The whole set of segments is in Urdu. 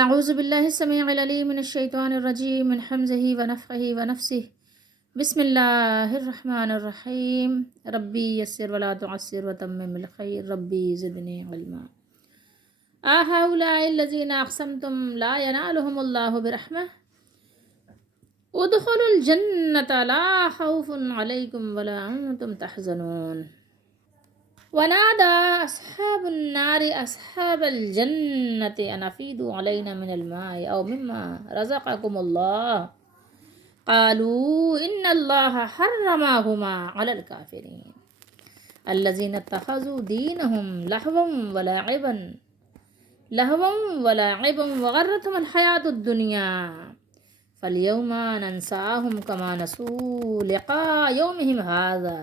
اعوذ باللہ السمیع العلیم من الشیطان الرجیم من حمزہ ونفخہ ونفسہ بسم اللہ الرحمن الرحیم ربی یسر ولا تعسر وتمم الخیر ربی زدنی علما هؤلاء الذین اقسمتم لا ینالهم اللہ برحمہ ادخلوا الجنة لا خوف علیکم ولا انتم تحزنون ونادى أصحاب النار أصحاب الجنة أن أفيضوا علينا من الماء أو مما رزقكم الله قالوا إن الله حرمهما على الكافرين الذين اتخذوا دينهم لهوا ولعبا وغرتهم الحياة الدنيا فاليوم ننساهم كما نسوا لقاء يومهم هذا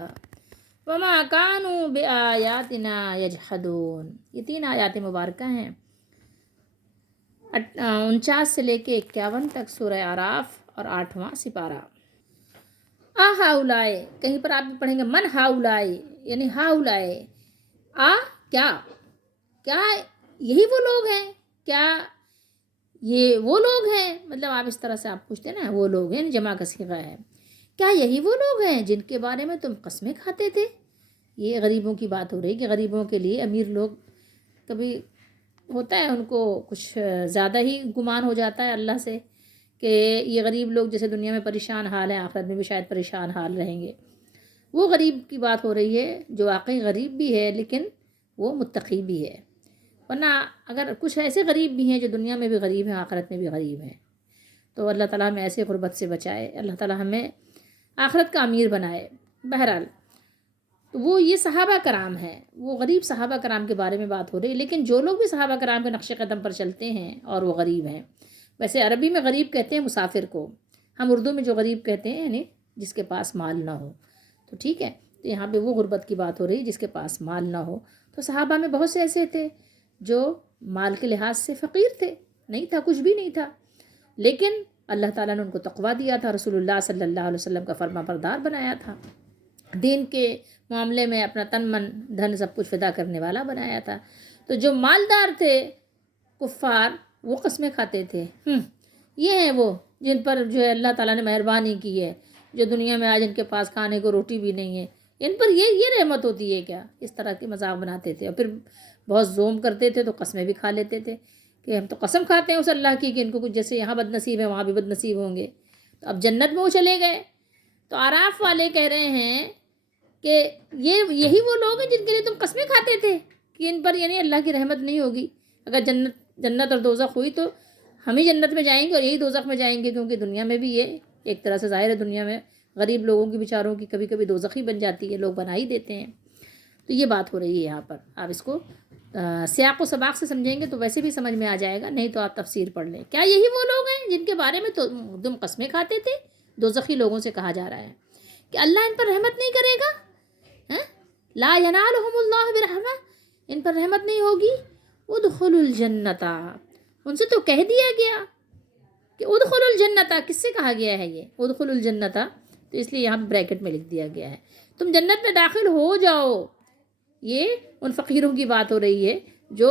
وما كانوا بآياتنا يجحدون۔ یہ 3 آیات مبارکہ ہیں 49 سے لے کے 51 تک سورہ اعراف اور 8واں سپارہ۔ ہاؤلائے، کہیں پر آپ پڑھیں گے من ہاؤلائے، یعنی ہاؤلائے کیا یہی وہ لوگ ہیں؟ کیا یہ وہ لوگ ہیں؟ مطلب آپ اس طرح سے آپ پوچھتے ہیں نا، وہ لوگ ہیں، جمع کا صیغہ ہے، کیا یہی وہ لوگ ہیں جن کے بارے میں تم قسمیں کھاتے تھے؟ یہ غریبوں کی بات ہو رہی کہ غریبوں کے لیے امیر لوگ کبھی ہوتا ہے ان کو کچھ زیادہ ہی گمان ہو جاتا ہے اللہ سے کہ یہ غریب لوگ جیسے دنیا میں پریشان حال ہیں آخرت میں بھی شاید پریشان حال رہیں گے۔ وہ غریب کی بات ہو رہی ہے جو واقعی غریب بھی ہے لیکن وہ متقی بھی ہے، ورنہ اگر کچھ ایسے غریب بھی ہیں جو دنیا میں بھی غریب ہیں آخرت میں بھی غریب ہیں، تو اللہ تعالیٰ ہمیں ایسے غربت سے بچائے، اللہ تعالیٰ ہمیں آخرت کا امیر بنائے۔ بہرحال تو وہ یہ صحابہ کرام ہیں، وہ غریب صحابہ کرام کے بارے میں بات ہو رہی ہے، لیکن جو لوگ بھی صحابہ کرام کے نقش قدم پر چلتے ہیں اور وہ غریب ہیں، ویسے عربی میں غریب کہتے ہیں مسافر کو، ہم اردو میں جو غریب کہتے ہیں یعنی جس کے پاس مال نہ ہو، تو ٹھیک ہے، تو یہاں پہ وہ غربت کی بات ہو رہی ہے جس کے پاس مال نہ ہو۔ تو صحابہ میں بہت سے ایسے تھے جو مال کے لحاظ سے فقیر تھے، نہیں تھا، کچھ بھی نہیں تھا، لیکن اللہ تعالیٰ نے ان کو تقویٰ دیا تھا، رسول اللہ صلی اللہ علیہ وسلم کا فرما بردار بنایا تھا، دین کے معاملے میں اپنا تن من دھن سب کچھ فدا کرنے والا بنایا تھا۔ تو جو مالدار تھے کفار وہ قسمیں کھاتے تھے، یہ ہیں وہ جن پر جو ہے اللہ تعالیٰ نے مہربانی کی ہے، جو دنیا میں آج ان کے پاس کھانے کو روٹی بھی نہیں ہے، ان پر یہ رحمت ہوتی ہے کیا؟ اس طرح کے مذاق بناتے تھے اور پھر بہت زوم کرتے تھے تو قسمیں بھی کھا لیتے تھے کہ ہم تو قسم کھاتے ہیں اس اللہ کی کہ ان کو کچھ جیسے یہاں بد نصیب ہے وہاں بھی بد نصیب ہوں گے، تو اب جنت میں وہ چلے گئے۔ تو اعراف والے کہہ رہے ہیں کہ یہی وہ لوگ ہیں جن کے لیے تم قسمیں کھاتے تھے کہ ان پر یعنی اللہ کی رحمت نہیں ہوگی، اگر جنت اور دوزخ ہوئی تو ہم ہی جنت میں جائیں گے اور یہی دوزخ میں جائیں گے، کیونکہ دنیا میں بھی یہ ایک طرح سے ظاہر ہے دنیا میں غریب لوگوں کی بیچاروں کی کبھی کبھی دوزخ ہی بن جاتی ہے، لوگ بنا ہی دیتے ہیں۔ تو یہ بات ہو رہی ہے یہاں پر، آپ اس کو سیاق و سباق سے سمجھیں گے تو ویسے بھی سمجھ میں آ جائے گا، نہیں تو آپ تفسیر پڑھ لیں۔ کیا یہی وہ لوگ ہیں جن کے بارے میں تم قسمیں کھاتے تھے؟ دوزخی لوگوں سے کہا جا رہا ہے کہ اللہ ان پر رحمت نہیں کرے گا، لا ینالہم اللہ برحمہ، ان پر رحمت نہیں ہوگی۔ ادخلوا الجنت، ان سے تو کہہ دیا گیا کہ ادخلوا الجنت، کس سے کہا گیا ہے یہ ادخلوا الجنت؟ تو اس لیے یہاں پہ بریکٹ میں لکھ دیا گیا ہے تم جنت میں داخل ہو جاؤ۔ یہ ان فقیروں کی بات ہو رہی ہے جو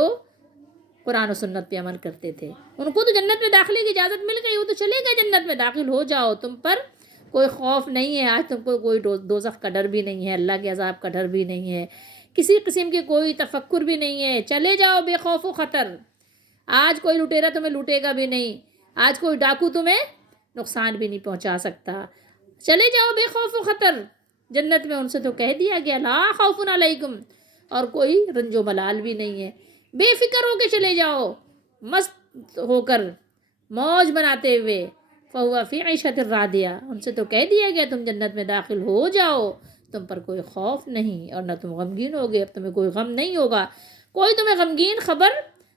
قرآن و سنت پہ عمل کرتے تھے، ان کو تو جنت میں داخلے کی اجازت مل گئی، وہ تو چلے گئے جنت میں، داخل ہو جاؤ، تم پر کوئی خوف نہیں ہے، آج تم کو کوئی دوزخ کا ڈر بھی نہیں ہے، اللہ کے عذاب کا ڈر بھی نہیں ہے، کسی قسم کی کوئی تفکر بھی نہیں ہے، چلے جاؤ بے خوف و خطر۔ آج کوئی لٹیرا تمہیں لوٹے گا بھی نہیں، آج کوئی ڈاکو تمہیں نقصان بھی نہیں پہنچا سکتا، چلے جاؤ بے خوف و خطر جنت میں۔ ان سے تو کہہ دیا گیا لا خوف علیکم، اور کوئی رنج و ملال بھی نہیں ہے، بے فکر ہو کے چلے جاؤ، مست ہو کر موج بناتے ہوئے، فہو فی عیشۃ راضیہ، ان سے تو کہہ دیا گیا تم جنت میں داخل ہو جاؤ، تم پر کوئی خوف نہیں اور نہ تم غمگین ہوگے، اب تمہیں کوئی غم نہیں ہوگا، کوئی تمہیں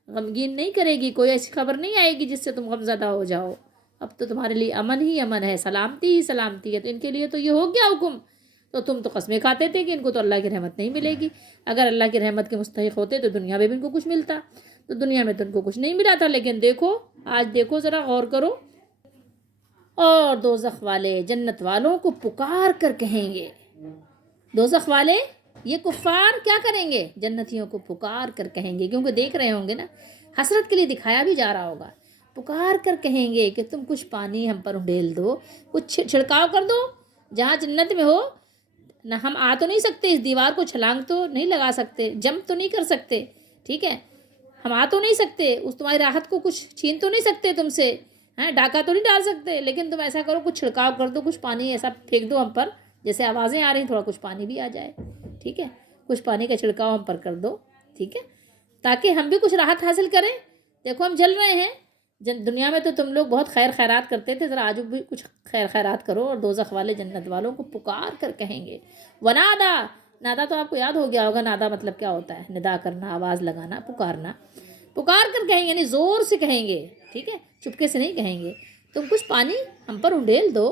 غمگین نہیں کرے گی، کوئی ایسی خبر نہیں آئے گی جس سے تم غمزدہ ہو جاؤ، اب تو تمہارے لیے امن ہی امن ہے، سلامتی ہی سلامتی ہے۔ تو ان کے لیے تو یہ ہو گیا حکم، تو تم تو قسمیں کھاتے تھے کہ ان کو تو اللہ کی رحمت نہیں ملے گی، اگر اللہ کی رحمت کے مستحق ہوتے تو دنیا میں بھی ان کو کچھ ملتا، تو دنیا میں تو ان کو کچھ نہیں ملا تھا، لیکن دیکھو آج دیکھو ذرا غور کرو، اور دوزخ والے جنت والوں کو پکار کر کہیں گے، دوزخ والے یہ کفار کیا کریں گے؟ جنتیوں کو پکار کر کہیں گے، کیونکہ دیکھ رہے ہوں گے نا، حسرت کے لیے دکھایا بھی جا رہا ہوگا، پکار کر کہیں گے کہ تم کچھ پانی ہم پر ڈھیل دو، کچھ چھڑکاؤ کر دو جہاں جنت میں ہو. نہ ہم آ تو نہیں سکتے، اس دیوار کو چھلانگ تو نہیں لگا سکتے، جمپ تو نہیں کر سکتے، ٹھیک ہے، ہم آ تو نہیں سکتے، اس تمہاری راحت کو کچھ چھین تو نہیں سکتے تم سے، ہیں، ڈاکہ تو نہیں ڈال سکتے، لیکن تم ایسا کرو کچھ چھڑکاؤ کر دو، کچھ پانی ایسا پھینک دو ہم پر، جیسے آوازیں آ رہی ہیں تھوڑا کچھ پانی بھی آ جائے، ٹھیک ہے، کچھ پانی کا چھڑکاؤ ہم پر کر دو، ٹھیک ہے، تاکہ ہم بھی کچھ راحت حاصل کریں. دیکھو ہم جل رہے ہیں، دنیا میں تو تم لوگ بہت خیر خیرات کرتے تھے، ذرا آج بھی کچھ خیر خیرات کرو. اور دوزخ والے جنت والوں کو پکار کر کہیں گے. ونادا، نادا تو آپ کو یاد ہو گیا ہوگا، نادا مطلب کیا ہوتا ہے، ندا کرنا، آواز لگانا، پکارنا. پکار کر کہیں گے یعنی زور سے کہیں گے، ٹھیک ہے، چپکے سے نہیں کہیں گے. تم کچھ پانی ہم پر انڈیل دو،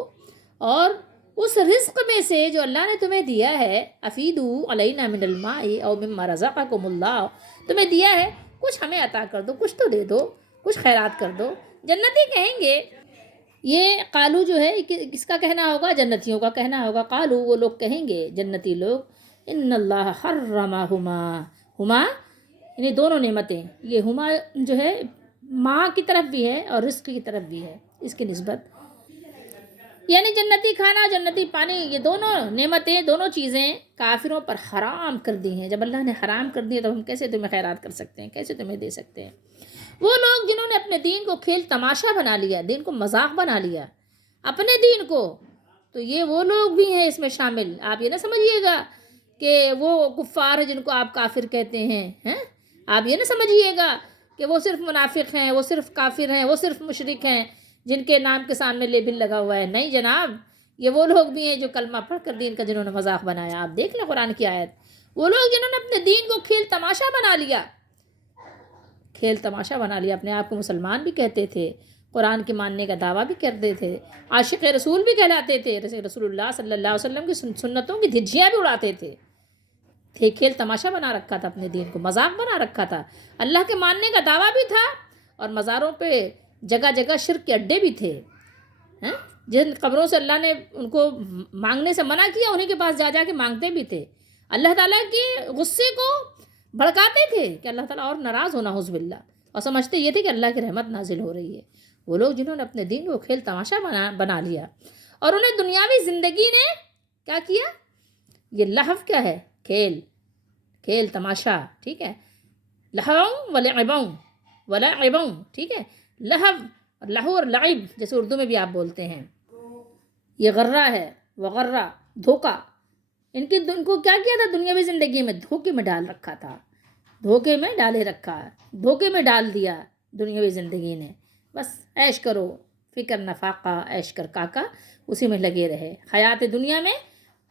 اور اس رزق میں سے جو اللہ نے تمہیں دیا ہے، افیدو علینا من الماء او مما رزقکم اللہ، تمہیں دیا ہے کچھ ہمیں عطا کر دو، کچھ تو دے دو، کچھ خیرات کر دو. جنتی کہیں گے، یہ قالو جو ہے کس کا کہنا ہوگا؟ جنتیوں کا کہنا ہوگا. قالو، وہ لوگ کہیں گے جنتی لوگ، ان اللہ حرمہما، ہما یعنی دونوں نعمتیں، یہ ہما جو ہے ماں کی طرف بھی ہے اور رزق کی طرف بھی ہے اس کی نسبت، یعنی جنتی کھانا، جنتی پانی، یہ دونوں نعمتیں، دونوں چیزیں کافروں پر حرام کر دی ہیں. جب اللہ نے حرام کر دی تو ہم کیسے تمہیں خیرات کر سکتے ہیں، کیسے تمہیں دے سکتے ہیں؟ وہ لوگ جنہوں نے اپنے دین کو کھیل تماشا بنا لیا، دین کو مذاق بنا لیا، اپنے دین کو، تو یہ وہ لوگ بھی ہیں اس میں شامل. آپ یہ نہ سمجھیے گا کہ وہ کفار ہیں جن کو آپ کافر کہتے ہیں، آپ یہ نہ سمجھیے گا کہ وہ صرف منافق ہیں، وہ صرف کافر ہیں، وہ صرف مشرک ہیں جن کے نام کے سامنے لیبل لگا ہوا ہے. نہیں جناب، یہ وہ لوگ بھی ہیں جو کلمہ پڑھ کر دین کا جنہوں نے مذاق بنایا. آپ دیکھ لیں قرآن کی آیت، وہ لوگ جنہوں نے اپنے دین کو کھیل تماشا بنا لیا، کھیل تماشا بنا لیا، اپنے آپ کو مسلمان بھی کہتے تھے، قرآن کے ماننے کا دعویٰ بھی کرتے تھے، عاشق رسول بھی کہلاتے تھے، رسول اللہ صلی اللہ علیہ وسلم کی سنتوں کی دھجیاں بھی اڑاتے تھے. کھیل تماشا بنا رکھا تھا، اپنے دین کو مذاق بنا رکھا تھا. اللہ کے ماننے کا دعویٰ بھی تھا، اور مزاروں پہ جگہ جگہ شرک کے اڈے بھی تھے. جن قبروں سے اللہ نے ان کو مانگنے سے منع کیا، انہیں کے پاس جا جا کے مانگتے بھی تھے. اللہ تعالیٰ کے غصے کو بھڑکاتے تھے کہ اللہ تعالیٰ اور ناراض ہونا، حزب اللہ، اور سمجھتے یہ تھے کہ اللہ کی رحمت نازل ہو رہی ہے. وہ لوگ جنہوں نے اپنے دین کو کھیل تماشا بنا لیا، اور انہیں دنیاوی زندگی نے کیا کیا؟ یہ لہو کیا ہے؟ کھیل تماشا، ٹھیک ہے، لہو ولعبوں، ٹھیک ہے، لہو اور لعب جیسے اردو میں بھی آپ بولتے ہیں. یہ غرہ ہے، وغرہ دھوکہ، ان کو کیا کیا تھا دنیاوی زندگی میں؟ دھوکے میں ڈال رکھا تھا، دھوکے میں ڈالے رکھا، دھوکے میں ڈال دیا دنیاوی زندگی نے. بس عیش کرو، فکر نفاقہ، عیش کر کاکا، اسی میں لگے رہے، حیات دنیا میں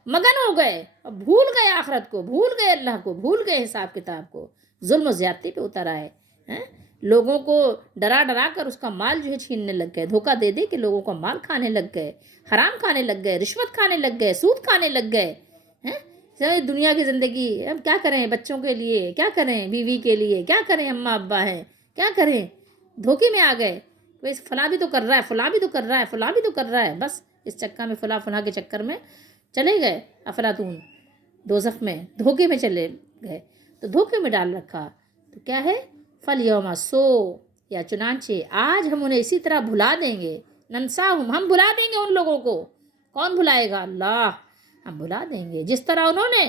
مگن ہو گئے، اور بھول گئے آخرت کو، بھول گئے اللہ کو، بھول گئے حساب کتاب کو، ظلم و زیادتی پہ اتر آئے. لوگوں کو ڈرا ڈرا کر اس کا مال جو ہے چھیننے لگ گئے، دھوکہ دے دے کہ لوگوں کا مال کھانے لگ گئے، حرام کھانے لگ گئے، رشوت کھانے لگ گئے، سود کھانے لگ گئے. دنیا کی زندگی اب کیا کریں؟ بچوں کے لیے کیا کریں؟ بیوی کے لیے کیا کریں؟ اماں ابا ہیں کیا کریں؟ دھوکے میں آ گئے. فلاں بھی تو کر رہا ہے، فلاں بھی تو کر رہا ہے، فلاں بھی تو کر رہا ہے، بس اس چکر میں فلاں کے چکر میں چلے گئے افلاطون، دوزخ میں دھوکے میں چلے گئے. تو دھوکے میں ڈال رکھا تو کیا ہے؟ فَالْيَوْمَ سو، یا چنانچہ آج ہم انہیں اسی طرح بھلا دیں گے، ننساہم، ہم بھلا دیں گے ان لوگوں کو. کون بھلائے گا؟ اللہ. ہم بھلا دیں گے جس طرح انہوں نے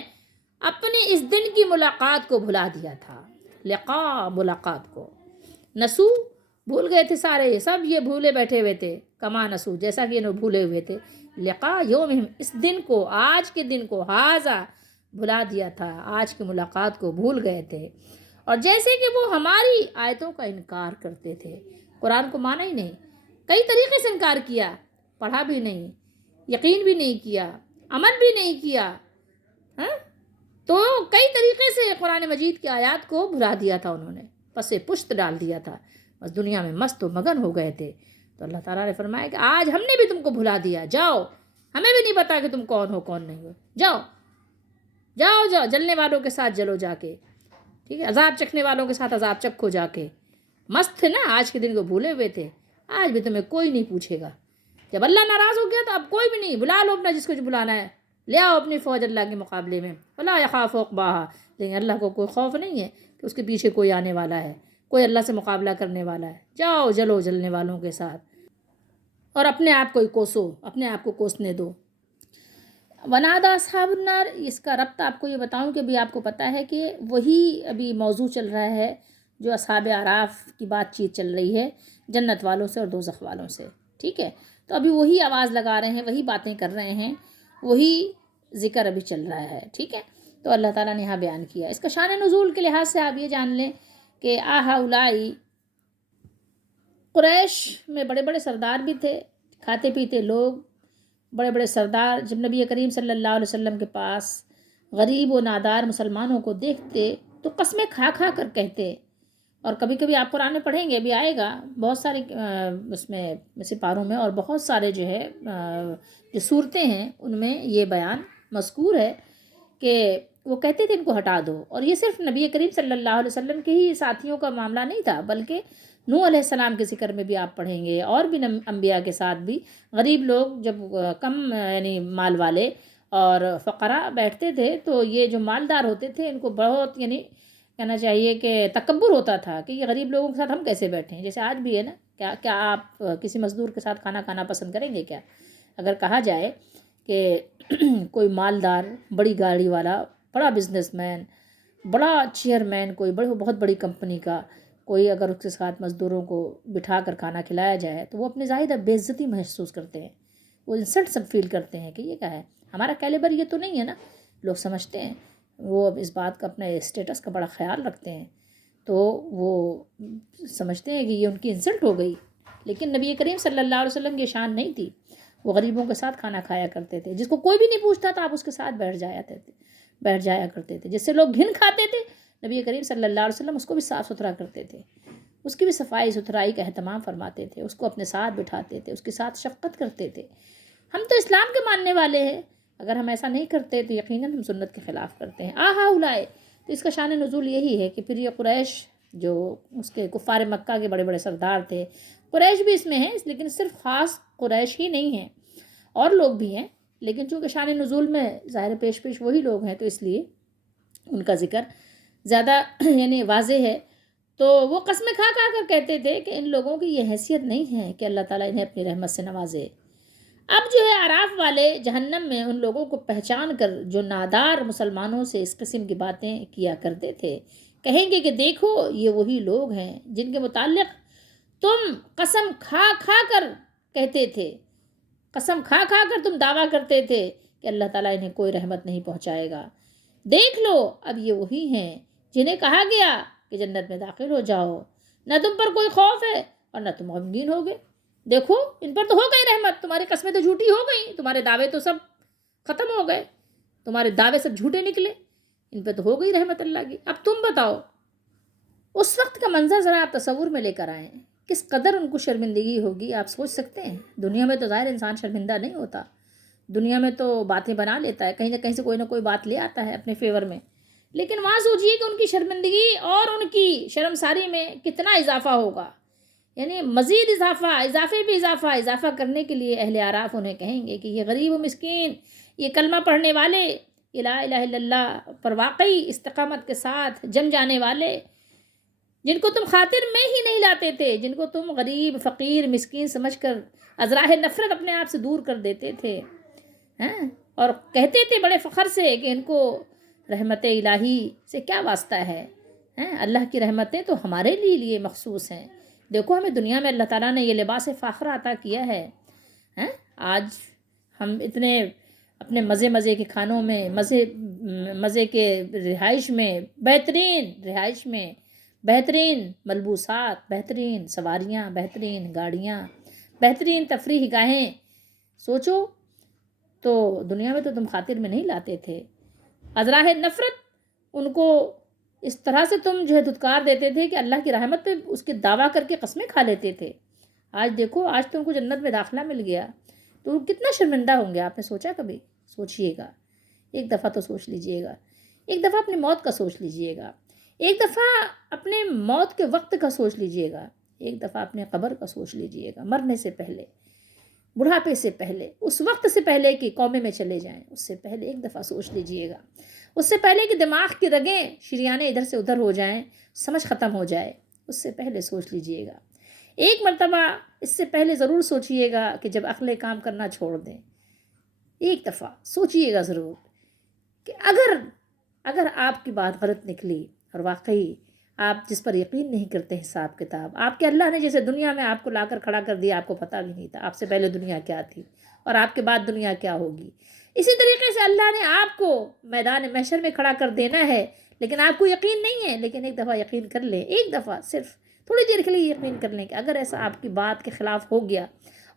اپنے اس دن کی ملاقات کو بھلا دیا تھا، لقاء، ملاقات کو. نسو، بھول گئے تھے سارے، سب یہ بھولے بیٹھے ہوئے تھے، کما نسو، جیسا کہ انہوں بھولے ہوئے تھے. لقاء یومہم، اس دن کو، آج کے دن کو، ہاذا، بھلا دیا تھا، آج کی ملاقات کو بھول گئے تھے. اور جیسے کہ وہ ہماری آیتوں کا انکار کرتے تھے، قرآن کو مانا ہی نہیں، کئی طریقے سے انکار کیا، پڑھا بھی نہیں، یقین بھی نہیں کیا، عمل بھی نہیں کیا، تو کئی طریقے سے قرآن مجید کی آیات کو بھلا دیا تھا انہوں نے، پس پشت ڈال دیا تھا، بس دنیا میں مست و مگن ہو گئے تھے. تو اللہ تعالیٰ نے فرمایا کہ آج ہم نے بھی تم کو بھلا دیا، جاؤ، ہمیں بھی نہیں پتا کہ تم کون ہو کون نہیں ہو، جاؤ جاؤ جاؤ، جلنے والوں کے ساتھ جلو جا کے، ٹھیک ہے، عذاب چکھنے والوں کے ساتھ عذاب چکھو جا کے. مست تھے نا، آج کے دن کو بھولے ہوئے تھے، آج بھی تمہیں کوئی نہیں پوچھے گا. جب اللہ ناراض ہو گیا تو اب کوئی بھی نہیں، بلا لو اپنا جس کو بلانا ہے، لے آؤ اپنی فوج اللہ کے مقابلے میں. ولا یخاف عقباہا، لیکن اللہ کو کوئی خوف نہیں ہے کہ اس کے پیچھے کوئی آنے والا ہے. کوئی اللہ سے مقابلہ کرنے والا ہے، جاؤ جلو جلنے والوں کے ساتھ، اور اپنے آپ کو ہی کوسو، اپنے آپ کو کوسنے دو۔ ونادا اصحاب النار، اس کا ربط آپ کو یہ بتاؤں کہ ابھی آپ کو پتہ ہے کہ وہی ابھی موضوع چل رہا ہے جو اصحاب اعراف کی بات چیت چل رہی ہے جنت والوں سے اور دوزخ والوں سے، ٹھیک ہے؟ تو ابھی وہی آواز لگا رہے ہیں، وہی باتیں کر رہے ہیں، وہی ذکر ابھی چل رہا ہے، ٹھیک ہے؟ تو اللہ تعالیٰ نے یہاں بیان کیا۔ اس کا شان نزول کے لحاظ سے آپ یہ جان لیں کہ اولائی قریش میں بڑے بڑے سردار بھی تھے، کھاتے پیتے لوگ، بڑے بڑے سردار جب نبی کریم صلی اللہ علیہ وسلم کے پاس غریب و نادار مسلمانوں کو دیکھتے تو قسمیں کھا کھا کر کہتے، اور کبھی کبھی آپ قرآن میں پڑھیں گے، ابھی آئے گا بہت سارے اس میں سپاروں میں، اور بہت سارے جو ہے جو صورتیں ہیں ان میں یہ بیان مذکور ہے کہ وہ کہتے تھے ان کو ہٹا دو۔ اور یہ صرف نبی کریم صلی اللہ علیہ وسلم کے ہی ساتھیوں کا معاملہ نہیں تھا، بلکہ نوح علیہ السلام کے ذکر میں بھی آپ پڑھیں گے، اور بھی انبیاء کے ساتھ بھی غریب لوگ جب کم یعنی مال والے اور فقراء بیٹھتے تھے تو یہ جو مالدار ہوتے تھے ان کو بہت یعنی کہنا چاہیے کہ تکبر ہوتا تھا کہ یہ غریب لوگوں کے ساتھ ہم کیسے بیٹھیں، جیسے آج بھی ہے نا، کیا آپ کسی مزدور کے ساتھ کھانا کھانا پسند کریں گے کیا؟ اگر کہا جائے کہ کوئی مالدار بڑی گاڑی والا، بڑا بزنس مین، بڑا چیئرمین، کوئی بہت بڑی کمپنی کا کوئی اگر اس کے ساتھ مزدوروں کو بٹھا کر کھانا کھلایا جائے تو وہ اپنی ظاہر بے عزتی محسوس کرتے ہیں، وہ انسلٹ سب فیل کرتے ہیں کہ یہ کیا ہے، ہمارا کیلیبر یہ تو نہیں ہے نا، لوگ سمجھتے ہیں، وہ اب اس بات کا اپنے اسٹیٹس کا بڑا خیال رکھتے ہیں، تو وہ سمجھتے ہیں کہ یہ ان کی انسلٹ ہو گئی۔ لیکن نبی کریم صلی اللہ علیہ وسلم کی شان نہیں تھی، وہ غریبوں کے ساتھ کھانا کھایا کرتے تھے، جس کو کوئی بھی نہیں پوچھتا تھا آپ اس کے ساتھ بیٹھ جایا کرتے تھے، جس سے لوگ گھن کھاتے تھے نبی کریم صلی اللہ علیہ وسلم اس کو بھی صاف ستھرا کرتے تھے، اس کی بھی صفائی ستھرائی کا اہتمام فرماتے تھے، اس کو اپنے ساتھ بٹھاتے تھے، اس کے ساتھ شفقت کرتے تھے۔ ہم تو اسلام کے ماننے والے ہیں، اگر ہم ایسا نہیں کرتے تو یقیناً ہم سنت کے خلاف کرتے ہیں۔ اولائے، تو اس کا شان نزول یہی ہے کہ پھر یہ قریش جو اس کے کفار مکہ کے بڑے بڑے سردار تھے، قریش بھی اس میں ہیں، لیکن صرف خاص قریش ہی نہیں ہیں، اور لوگ بھی ہیں، لیکن چونکہ شان نزول میں ظاہر پیش وہی لوگ ہیں تو اس لیے ان کا ذکر زیادہ یعنی واضح ہے۔ تو وہ قسمیں کھا کھا کر کہتے تھے کہ ان لوگوں کی یہ حیثیت نہیں ہے کہ اللہ تعالیٰ انہیں اپنی رحمت سے نوازے۔ اب جو ہے اعراف والے جہنم میں ان لوگوں کو پہچان کر جو نادار مسلمانوں سے اس قسم کی باتیں کیا کرتے تھے کہیں گے کہ دیکھو یہ وہی لوگ ہیں جن کے متعلق تم قسم کھا کھا کر کہتے تھے، قسم کھا کھا کر تم دعویٰ کرتے تھے کہ اللہ تعالیٰ انہیں کوئی رحمت نہیں پہنچائے گا، دیکھ لو اب یہ وہی ہیں جنہیں کہا گیا کہ جنت میں داخل ہو جاؤ، نہ تم پر کوئی خوف ہے اور نہ تم غمگین ہوگے، دیکھو ان پر تو ہو گئی رحمت، تمہاری قسمیں تو جھوٹی ہو گئی، تمہارے دعوے تو سب ختم ہو گئے، تمہارے دعوے سب جھوٹے نکلے، ان پہ تو ہو گئی رحمت اللہ کی، اب تم بتاؤ۔ اس وقت کا منظر ذرا آپ تصور میں لے کر آئیں، کس قدر ان کو شرمندگی ہوگی آپ سوچ سکتے ہیں۔ دنیا میں تو ظاہر انسان شرمندہ نہیں ہوتا، دنیا میں تو باتیں بنا لیتا ہے، کہیں نہ کہیں سے کوئی نہ کوئی بات لے آتا ہے اپنے فیور میں، لیکن وہاں سوچئے کہ ان کی شرمندگی اور ان کی شرمساری میں کتنا اضافہ ہوگا، یعنی مزید اضافہ کرنے کے لیے اہل اعراف انہیں کہیں گے کہ یہ غریب و مسکین، یہ کلمہ پڑھنے والے، یہ لا الہ الا اللہ پر واقعی استقامت کے ساتھ جم جانے والے، جن کو تم خاطر میں ہی نہیں لاتے تھے، جن کو تم غریب فقیر مسکین سمجھ کر ازراہ نفرت اپنے آپ سے دور کر دیتے تھے، اور کہتے تھے بڑے فخر سے کہ ان کو رحمت الہی سے کیا واسطہ ہے، اللہ کی رحمتیں تو ہمارے لیے مخصوص ہیں، دیکھو ہمیں دنیا میں اللہ تعالیٰ نے یہ لباس فاخر عطا کیا ہے، آج ہم اتنے اپنے مزے کے کھانوں میں، مزے کے رہائش میں، بہترین رہائش میں، بہترین ملبوسات، بہترین سواریاں، بہترین گاڑیاں، بہترین تفریح گاہیں، سوچو تو دنیا میں تو تم خاطر میں نہیں لاتے تھے، ازراہ نفرت ان کو اس طرح سے تم جو ہے دھتکار دیتے تھے کہ اللہ کی رحمت پہ اس کے دعویٰ کر کے قسمیں کھا لیتے تھے۔ آج دیکھو، آج تم کو جنت میں داخلہ مل گیا تو کتنا شرمندہ ہوں گے، آپ نے سوچا کبھی؟ سوچئے گا، ایک دفعہ تو سوچ لیجئے گا، ایک دفعہ اپنی موت کا سوچ لیجئے گا، ایک دفعہ اپنے موت کے وقت کا سوچ لیجئے گا، ایک دفعہ اپنے قبر کا سوچ لیجئے گا، مرنے سے پہلے، بڑھاپے سے پہلے، اس وقت سے پہلے کہ قومے میں چلے جائیں، اس سے پہلے ایک دفعہ سوچ لیجئے گا، اس سے پہلے کہ دماغ کی رگیں شریانیں ادھر سے ادھر ہو جائیں، سمجھ ختم ہو جائے، اس سے پہلے سوچ لیجئے گا، ایک مرتبہ اس سے پہلے ضرور سوچئے گا کہ جب عقل کام کرنا چھوڑ دیں، ایک دفعہ سوچئے گا ضرور کہ اگر آپ کی بات غلط نکلی اور واقعی آپ جس پر یقین نہیں کرتے حساب کتاب، آپ کے اللہ نے جیسے دنیا میں آپ کو لا کر کھڑا کر دیا، آپ کو پتہ بھی نہیں تھا آپ سے پہلے دنیا کیا تھی اور آپ کے بعد دنیا کیا ہوگی، اسی طریقے سے اللہ نے آپ کو میدان محشر میں کھڑا کر دینا ہے، لیکن آپ کو یقین نہیں ہے، لیکن ایک دفعہ یقین کر لیں، ایک دفعہ صرف تھوڑی دیر کے لیے یقین کر لیں کہ اگر ایسا آپ کی بات کے خلاف ہو گیا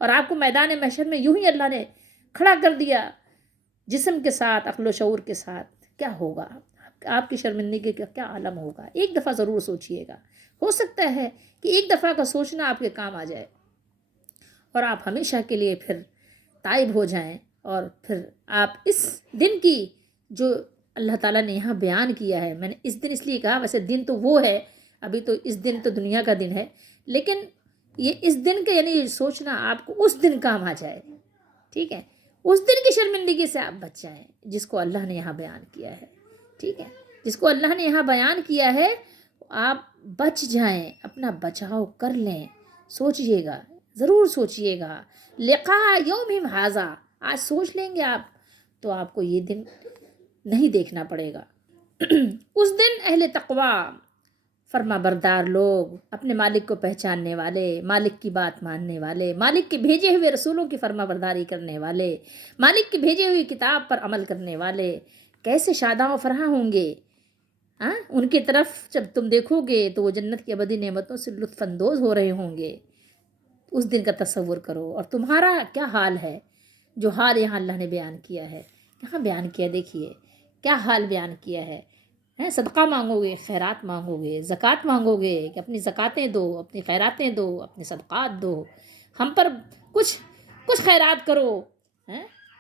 اور آپ کو میدان محشر میں یوں ہی اللہ نے کھڑا کر دیا جسم کے ساتھ، عقل و شعور کے ساتھ، کیا ہوگا؟ آپ کی شرمندگی کا کیا عالم ہوگا؟ ایک دفعہ ضرور سوچئے گا، ہو سکتا ہے کہ ایک دفعہ کا سوچنا آپ کے کام آ جائے اور آپ ہمیشہ کے لیے پھر تائب ہو جائیں، اور پھر آپ اس دن کی جو اللہ تعالیٰ نے یہاں بیان کیا ہے، میں نے اس دن اس لیے کہا، ویسے دن تو وہ ہے، ابھی تو اس دن تو دنیا کا دن ہے، لیکن یہ اس دن کا یعنی سوچنا آپ کو اس دن کام آ جائے، ٹھیک ہے، اس دن کی شرمندگی سے آپ بچ جائیں جس کو اللہ نے یہاں بیان کیا ہے، ٹھیک ہے، جس کو اللہ نے یہاں بیان کیا ہے آپ بچ جائیں، اپنا بچاؤ کر لیں، سوچئے گا، ضرور سوچئے گا، لقاء یوم ھذا، آج سوچ لیں گے آپ تو آپ کو یہ دن نہیں دیکھنا پڑے گا۔ اس دن اہل تقوی، فرما بردار لوگ، اپنے مالک کو پہچاننے والے، مالک کی بات ماننے والے، مالک کے بھیجے ہوئے رسولوں کی فرما برداری کرنے والے، مالک کی بھیجے ہوئی کتاب پر عمل کرنے والے کیسے شاداں و فرحاں ہوں گے، ہاں، ان کی طرف جب تم دیکھو گے تو وہ جنت کی ابدی نعمتوں سے لطف اندوز ہو رہے ہوں گے، اس دن کا تصور کرو، اور تمہارا کیا حال ہے، جو حال یہاں اللہ نے بیان کیا ہے، کہاں بیان کیا، دیکھیے کیا حال بیان کیا ہے، صدقہ مانگو گے، خیرات مانگو گے، زکوٰۃ مانگو گے کہ اپنی زکوٰتیں دو، اپنی خیراتیں دو، اپنے صدقات دو، ہم پر کچھ خیرات کرو،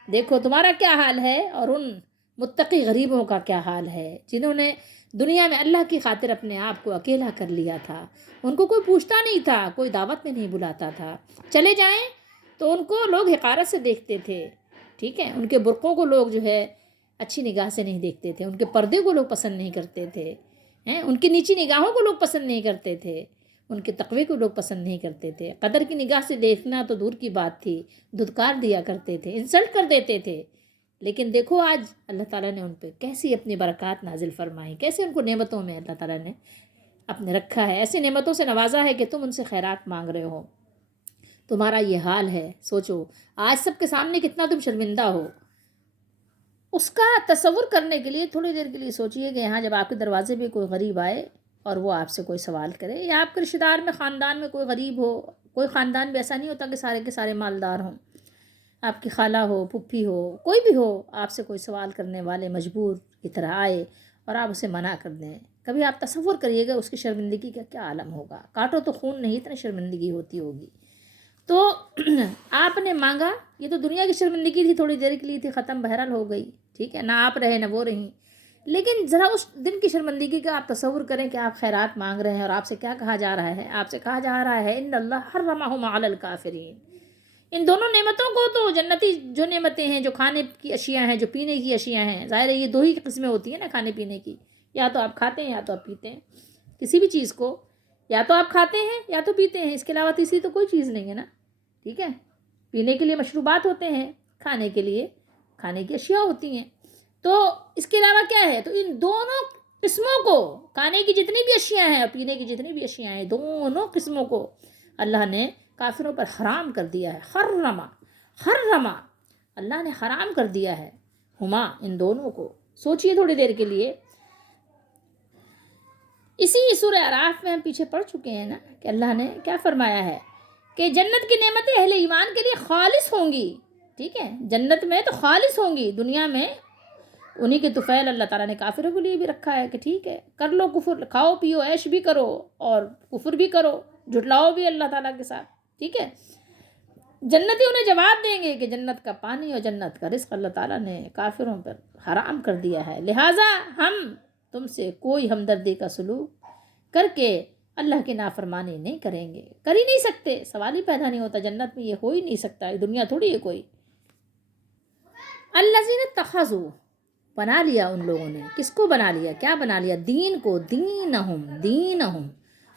دیکھو تمہارا کیا حال ہے، اور ان متقی غریبوں کا کیا حال ہے جنہوں نے دنیا میں اللہ کی خاطر اپنے آپ کو اکیلا کر لیا تھا، ان کو کوئی پوچھتا نہیں تھا، کوئی دعوت میں نہیں بلاتا تھا، چلے جائیں تو ان کو لوگ حقارت سے دیکھتے تھے، ٹھیک ہے، ان کے برقعوں کو لوگ جو ہے اچھی نگاہ سے نہیں دیکھتے تھے، ان کے پردے کو لوگ پسند نہیں کرتے تھے، ان کی نیچی نگاہوں کو لوگ پسند نہیں کرتے تھے، ان کے تقوی کو لوگ پسند نہیں کرتے تھے، قدر کی نگاہ سے دیکھنا تو دور کی بات تھی، دھتکار دیا کرتے تھے، انسلٹ کر دیتے تھے، لیکن دیکھو آج اللہ تعالیٰ نے ان پہ کیسی اپنی برکات نازل فرمائی، کیسے ان کو نعمتوں میں اللہ تعالیٰ نے اپنے رکھا ہے، ایسی نعمتوں سے نوازا ہے کہ تم ان سے خیرات مانگ رہے ہو، تمہارا یہ حال ہے، سوچو آج سب کے سامنے کتنا تم شرمندہ ہو، اس کا تصور کرنے کے لیے تھوڑی دیر کے لیے سوچئے کہ یہاں جب آپ کے دروازے پہ کوئی غریب آئے اور وہ آپ سے کوئی سوال کرے، یا آپ کے رشتہ دار میں خاندان میں کوئی غریب ہو، کوئی خاندان بھی ایسا نہیں ہوتا کہ کے سارے مالدار ہوں، آپ کی خالہ ہو، پھپھی ہو، کوئی بھی ہو، آپ سے کوئی سوال کرنے والے مجبور کی طرح آئے اور آپ اسے منع کر دیں، کبھی آپ تصور کریے گا اس کی شرمندگی کا کیا عالم ہوگا، کاٹو تو خون نہیں، اتنی شرمندگی ہوتی ہوگی، تو آپ نے مانگا، یہ تو دنیا کی شرمندگی تھی، تھوڑی دیر کے لیے تھی، ختم، بہرحال ہو گئی، ٹھیک ہے، نہ آپ رہے نہ وہ رہیں، لیکن ذرا اس دن کی شرمندگی کا آپ تصور کریں کہ آپ خیرات مانگ رہے ہیں اور آپ سے کیا کہا جا رہا ہے، آپ سے کہا جا رہا ہے ان اللہ حرمہما علی الکافرین، ان دونوں نعمتوں کو تو جنتی جو نعمتیں ہیں، جو کھانے کی اشیاء ہیں، جو پینے کی اشیاء ہیں، ظاہر ہے یہ دو ہی قسمیں ہوتی ہیں نا کھانے پینے کی، یا تو آپ کھاتے ہیں یا تو آپ پیتے ہیں، کسی بھی چیز کو یا تو آپ کھاتے ہیں یا تو پیتے ہیں، اس کے علاوہ تیسری تو کوئی چیز نہیں ہے نا، ٹھیک ہے، پینے کے لیے مشروبات ہوتے ہیں، کھانے کے لیے کھانے کی اشیاء ہوتی ہیں، تو اس کے علاوہ کیا ہے، تو ان دونوں قسموں کو، کھانے کی جتنی بھی اشیاء ہیں اور پینے کی جتنی بھی اشیاء ہیں، دونوں قسموں کو اللہ نے کافروں پر حرام کر دیا ہے، حرما اللہ نے حرام کر دیا ہے، ہما ان دونوں کو، سوچئے تھوڑی دیر کے لیے، اسی سورہ اعراف میں ہم پیچھے پڑھ چکے ہیں نا کہ اللہ نے کیا فرمایا ہے کہ جنت کی نعمتیں اہل ایمان کے لیے خالص ہوں گی، ٹھیک ہے، جنت میں تو خالص ہوں گی، دنیا میں انہی کے طفیل اللہ تعالیٰ نے کافروں کے لیے بھی رکھا ہے کہ ٹھیک ہے، کر لو کفر، کھاؤ پیو عیش بھی کرو اور کفر بھی کرو، جھٹلاؤ بھی اللہ تعالیٰ کے ساتھ، ٹھیک ہے، جنتی انہیں جواب دیں گے کہ جنت کا پانی اور جنت کا رزق اللہ تعالیٰ نے کافروں پر حرام کر دیا ہے، لہٰذا ہم تم سے کوئی ہمدردی کا سلوک کر کے اللہ کی نافرمانی نہیں کریں گے، کر ہی نہیں سکتے، سوال ہی پیدا نہیں ہوتا، جنت میں یہ ہو ہی نہیں سکتا، دنیا تھوڑی ہے کوئی، الذین اتخذوا، بنا لیا ان لوگوں نے، کس کو بنا لیا، کیا بنا لیا، دین کو، دینہم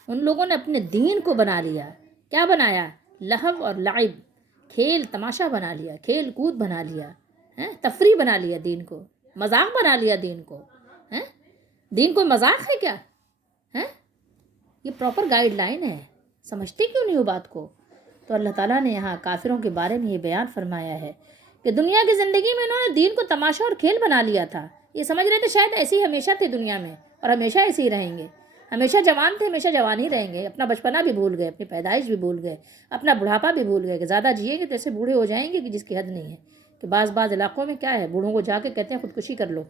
ان لوگوں نے اپنے دین کو بنا لیا. کیا بنایا؟ لہو اور لعب، کھیل تماشا بنا لیا، کھیل کود بنا لیا، تفریح بنا لیا دین کو، مذاق بنا لیا دین کو. دین کوئی مذاق ہے کیا؟ یہ پراپر گائیڈ لائن ہے. سمجھتے کیوں نہیں ہو بات کو؟ تو اللہ تعالیٰ نے یہاں کافروں کے بارے میں یہ بیان فرمایا ہے کہ دنیا کی زندگی میں انہوں نے دین کو تماشا اور کھیل بنا لیا تھا. یہ سمجھ رہے تھے شاید ایسے ہی ہمیشہ تھے دنیا میں اور ہمیشہ ایسے ہی رہیں گے. ہمیشہ جوان تھے، ہمیشہ جوان ہی رہیں گے. اپنا بچپنا بھی بھول گئے، اپنی پیدائش بھی بھول گئے، اپنا بڑھاپا بھی بھول گئے کہ زیادہ جیئیں گے تو ایسے بوڑھے ہو جائیں گے کہ جس کی حد نہیں ہے. کہ بعض علاقوں میں کیا ہے، بوڑھوں کو جا کے کہتے ہیں خودکشی کر لو،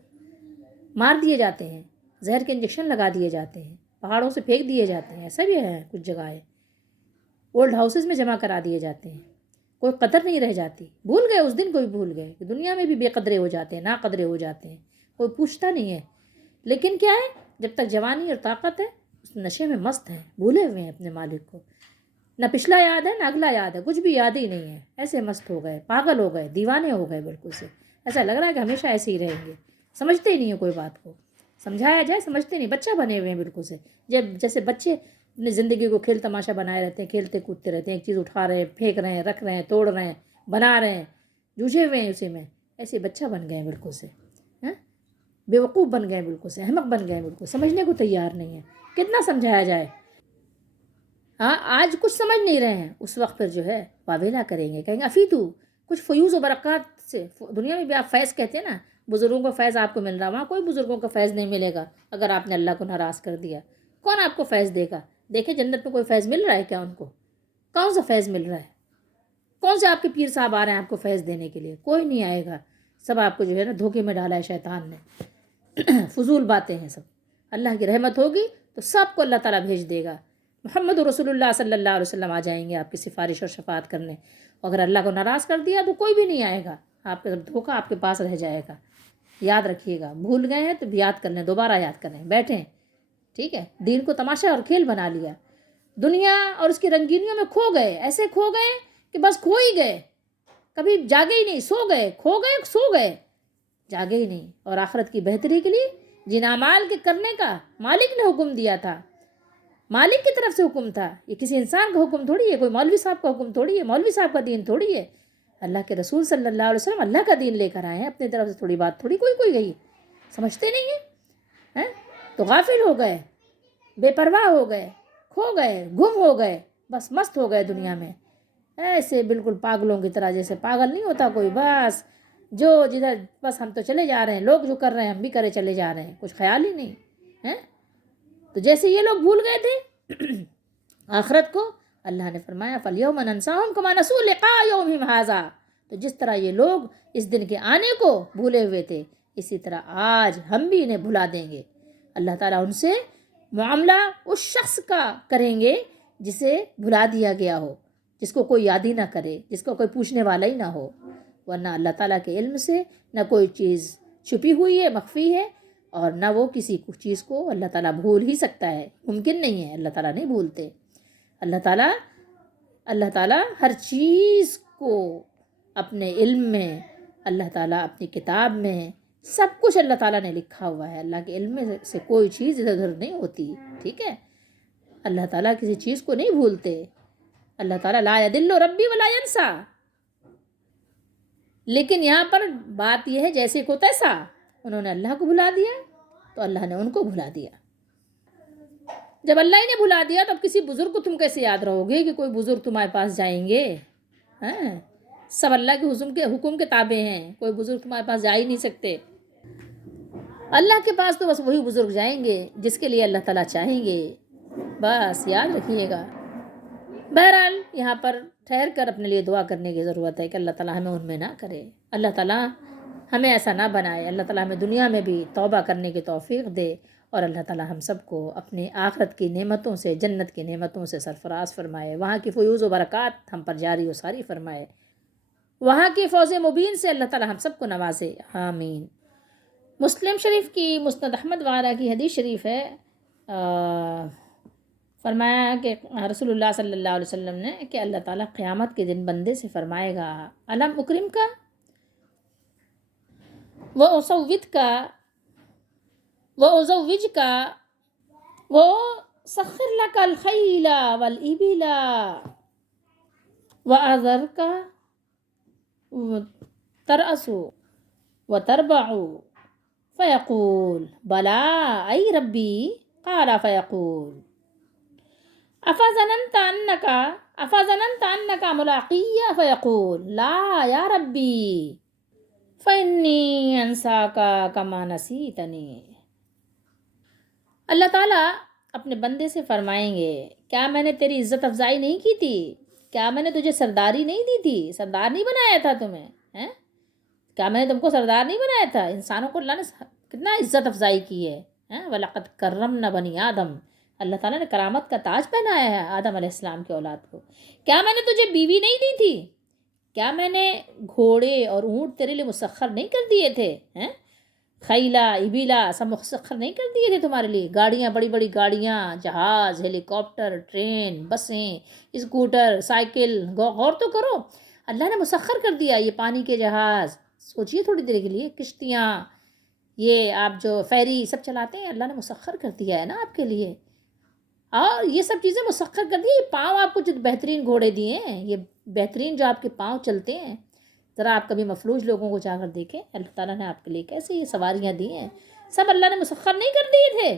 مار دیے جاتے ہیں، زہر کے انجیکشن لگا دیے جاتے ہیں، پہاڑوں سے پھینک دیے جاتے ہیں. ایسا بھی ہے کچھ جگہیں، اولڈ ہاؤسز میں جمع کرا دیے جاتے ہیں. کوئی قدر نہیں رہ جاتی. بھول گئے اس دن کو بھی، بھول گئے کہ دنیا میں بھی بے قدرے ہو جاتے ہیں، نا قدرے ہو جاتے ہیں، کوئی پوچھتا نہیں ہے. لیکن کیا ہے، جب تک جوانی اور طاقت ہے اس نشے میں مست ہیں، بھولے ہوئے ہیں اپنے مالک کو. نہ پچھلا یاد ہے نہ اگلا یاد ہے، کچھ بھی یاد ہی نہیں ہے. ایسے مست ہو گئے، پاگل ہو گئے، دیوانے ہو گئے بالکل سے. ایسا لگ رہا ہے کہ ہمیشہ ایسے ہی رہیں گے. سمجھتے ہی نہیں ہیں کوئی بات کو. سمجھایا جائے سمجھتے نہیں. بچہ بنے ہوئے ہیں بالکل سے. جیسے بچے اپنی زندگی کو کھیل تماشا بنائے رہتے ہیں، کھیلتے کودتے رہتے ہیں، ایک چیز اٹھا رہے ہیں، پھینک رہے ہیں، رکھ رہے ہیں، توڑ رہے ہیں، بنا رہے ہیں، جوجھے ہوئے ہیں اسی میں. ایسے بچہ بن گئے ہیں بالکل سے. بیوقوف بن گئے ہیں بالکل سے، احمق بن گئے ہیں بالکل. سمجھنے کو تیار نہیں ہے. کتنا سمجھایا جائے. آج کچھ سمجھ نہیں رہے ہیں، اس وقت پھر جو ہے واویلا کریں گے، کہیں گے افیتو کچھ فیوز و برکات سے. دنیا میں بھی آپ فیض کہتے ہیں نا، بزرگوں کا فیض آپ کو مل رہا، وہاں کوئی بزرگوں کا فیض نہیں ملے گا اگر آپ نے اللہ کو ناراض کر دیا. کون آپ کو فیض دے گا؟ دیکھیں جنت میں کوئی فیض مل رہا ہے کیا ان کو؟ کون سا فیض مل رہا ہے؟ کون سے آپ کے پیر صاحب آ رہے ہیں آپ کو فیض دینے کے لیے؟ کوئی نہیں آئے گا. سب آپ کو جو ہے نا دھوکے میں ڈالا ہے شیطان نے. فضول باتیں ہیں سب. اللہ کی رحمت ہوگی تو سب کو اللہ تعالیٰ بھیج دے گا. محمد رسول اللہ صلی اللہ علیہ وسلم آ جائیں گے آپ کی سفارش اور شفاعت کرنے. اگر اللہ کو ناراض کر دیا تو کوئی بھی نہیں آئے گا. آپ کا دھوکہ آپ کے پاس رہ جائے گا. یاد رکھیے گا. بھول گئے ہیں تو یاد کر لیں، دوبارہ یاد کریں، بیٹھیں. ٹھیک ہے. دین کو تماشا اور کھیل بنا لیا. دنیا اور اس کی رنگینیوں میں کھو گئے، ایسے کھو گئے کہ بس کھو ہی گئے. کبھی جاگے ہی نہیں، سو گئے، کھو گئے، سو گئے، جاگے ہی نہیں. اور آخرت کی بہتری کے لیے جن اعمال کے کرنے کا مالک نے حکم دیا تھا، مالک کی طرف سے حکم تھا. یہ کسی انسان کا حکم تھوڑی ہے، کوئی مولوی صاحب کا حکم تھوڑی ہے، مولوی صاحب کا دین تھوڑی ہے. اللہ کے رسول صلی اللہ علیہ وسلم اللہ کا دین لے کر آئے ہیں. اپنی طرف سے تھوڑی بات تھوڑی کوئی گئی. سمجھتے نہیں ہیں. تو غافل ہو گئے، بے پرواہ ہو گئے، کھو گئے، گم ہو گئے، بس مست ہو گئے دنیا میں. ایسے بالکل پاگلوں کی طرح. جیسے پاگل نہیں ہوتا کوئی، بس جو جدھر بس ہم تو چلے جا رہے ہیں، لوگ جو کر رہے ہیں ہم بھی کرے چلے جا رہے ہیں، کچھ خیال ہی نہیں. تو جیسے یہ لوگ بھول گئے تھے آخرت کو، اللہ نے فرمایا فَالْيَوْمَ نَنْسَاهُمْ كَمَا نَسُوا لِقَاءَ يَوْمِهِمْ هَٰذَا. تو جس طرح یہ لوگ اس دن کے آنے کو بھولے ہوئے تھے، اسی طرح آج ہم بھی انہیں بھلا دیں گے. اللہ تعالیٰ ان سے معاملہ اس شخص کا کریں گے جسے بھلا دیا گیا ہو، جس کو کوئی یاد ہی نہ کرے، جس کو کوئی پوچھنے والا ہی نہ ہو. ورنہ اللہ تعالیٰ کے علم سے نہ کوئی چیز چھپی ہوئی ہے، مخفی ہے، اور نہ وہ کسی چیز کو اللہ تعالیٰ بھول ہی سکتا ہے. ممکن نہیں ہے، اللہ تعالیٰ نہیں بھولتے. اللہ تعالیٰ ہر چیز کو اپنے علم میں، اللہ تعالیٰ اپنی کتاب میں سب کچھ اللہ تعالیٰ نے لکھا ہوا ہے. اللہ کے علم میں سے کوئی چیز ادھر ادھر نہیں ہوتی. ٹھیک ہے. اللہ تعالیٰ کسی چیز کو نہیں بھولتے. اللہ تعالیٰ لا یضل ربی ولا ینسا. لیکن یہاں پر بات یہ ہے جیسے کو تیسا. انہوں نے اللہ کو بھلا دیا تو اللہ نے ان کو بھلا دیا. جب اللہ ہی نے بھلا دیا تو اب کسی بزرگ کو تم کیسے یاد رہو گے کہ کوئی بزرگ تمہارے پاس جائیں گے؟ سب اللہ کے حکم کے تابع ہیں. کوئی بزرگ تمہارے پاس جا ہی نہیں سکتے. اللہ کے پاس تو بس وہی بزرگ جائیں گے جس کے لیے اللہ تعالیٰ چاہیں گے. بس یاد رکھیے گا. بہرحال یہاں پر ٹھہر کر اپنے لیے دعا کرنے کی ضرورت ہے کہ اللہ تعالیٰ ہمیں ان میں نہ کرے. اللہ تعالیٰ ہمیں ایسا نہ بنائے. اللہ تعالیٰ ہمیں دنیا میں بھی توبہ کرنے کی توفیق دے، اور اللہ تعالیٰ ہم سب کو اپنے آخرت کی نعمتوں سے، جنت کی نعمتوں سے سرفراز فرمائے. وہاں کی فیوز و برکات ہم پر جاری و ساری فرمائے. وہاں کی فوز مبین سے اللہ تعالیٰ ہم سب کو نوازے. آمین. مسلم شریف کی مسند احمد وغیرہ کی حدیث شریف ہے. فرمایا کہ رسول اللہ صلی اللہ علیہ وسلم نے کہ اللہ تعالیٰ قیامت کے دن بندے سے فرمائے گا علم اکرم کا وہ ازوج کا وہ سخر لك الخيل والإبل وأذرك ترأس وتربع فيقول بلى أي ربي قال فيقول أفظننت أنك ملاقي فيقول لا يا ربي فإني أنساك كما نسيتني۔ اللہ تعالیٰ اپنے بندے سے فرمائیں گے کیا میں نے تیری عزت افزائی نہیں کی تھی؟ کیا میں نے تجھے سرداری نہیں دی تھی؟ سردار نہیں بنایا تھا تمہیں؟ ہیں؟ کیا میں نے تم کو سردار نہیں بنایا تھا؟ انسانوں کو اللہ نے کتنا عزت افزائی کی ہے۔ وَلَقَدْ كَرَّمْنَا بَنِي آدم، اللہ تعالیٰ نے کرامت کا تاج پہنایا ہے آدم علیہ السلام کے اولاد کو۔ کیا میں نے تجھے بیوی نہیں دی تھی؟ کیا میں نے گھوڑے اور اونٹ تیرے لیے مسخر نہیں کر دیے تھے؟ خیلا ابیلا سب مسخر نہیں کر دیے تھے تمہارے لیے؟ گاڑیاں، بڑی بڑی گاڑیاں، جہاز، ہیلی کاپٹر، ٹرین، بسیں، اسکوٹر، سائیکل، غور تو کرو، اللہ نے مسخر کر دیا یہ پانی کے جہاز۔ سوچئے تھوڑی دیر کے لیے، کشتیاں، یہ آپ جو فیری سب چلاتے ہیں اللہ نے مسخر کر دیا ہے نا آپ کے لیے، اور یہ سب چیزیں مسخر کر دی۔ یہ پاؤں آپ کو جو بہترین گھوڑے دیے ہیں، یہ بہترین جو آپ کے پاؤں چلتے ہیں، ذرا آپ کبھی مفلوج لوگوں کو جا کر دیکھیں اللہ تعالیٰ نے آپ کے لیے کیسے یہ سواریاں دی ہیں، سب اللہ نے مسخر نہیں کر دیے تھے؟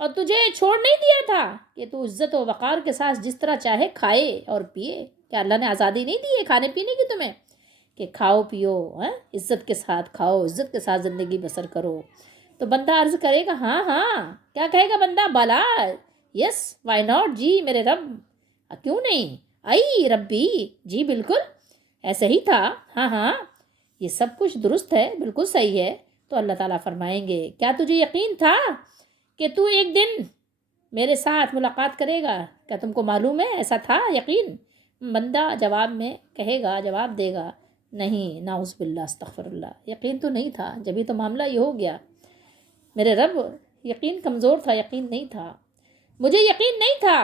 اور تجھے چھوڑ نہیں دیا تھا کہ تو عزت و وقار کے ساتھ جس طرح چاہے کھائے اور پیے؟ کیا اللہ نے آزادی نہیں دی ہے کھانے پینے کی تمہیں کہ کھاؤ پیو، عزت کے ساتھ کھاؤ، عزت کے ساتھ زندگی بسر کرو؟ تو بندہ عرض کرے گا ہاں ہاں، کیا کہے گا بندہ؟ بلا، یس، وائی ناٹ، جی میرے رب، کیوں نہیں، آئی ربی، جی بالکل ایسے ہی تھا، ہاں ہاں یہ سب کچھ درست ہے، بالکل صحیح ہے۔ تو اللہ تعالیٰ فرمائیں گے کیا تجھے یقین تھا کہ تو ایک دن میرے ساتھ ملاقات کرے گا؟ کیا تم کو معلوم ہے ایسا تھا یقین؟ بندہ جواب میں کہے گا، جواب دے گا نہیں، نعوذ باللہ، استغفر اللہ، یقین تو نہیں تھا، جبھی تو معاملہ یہ ہو گیا، میرے رب یقین کمزور تھا، یقین نہیں تھا، مجھے یقین نہیں تھا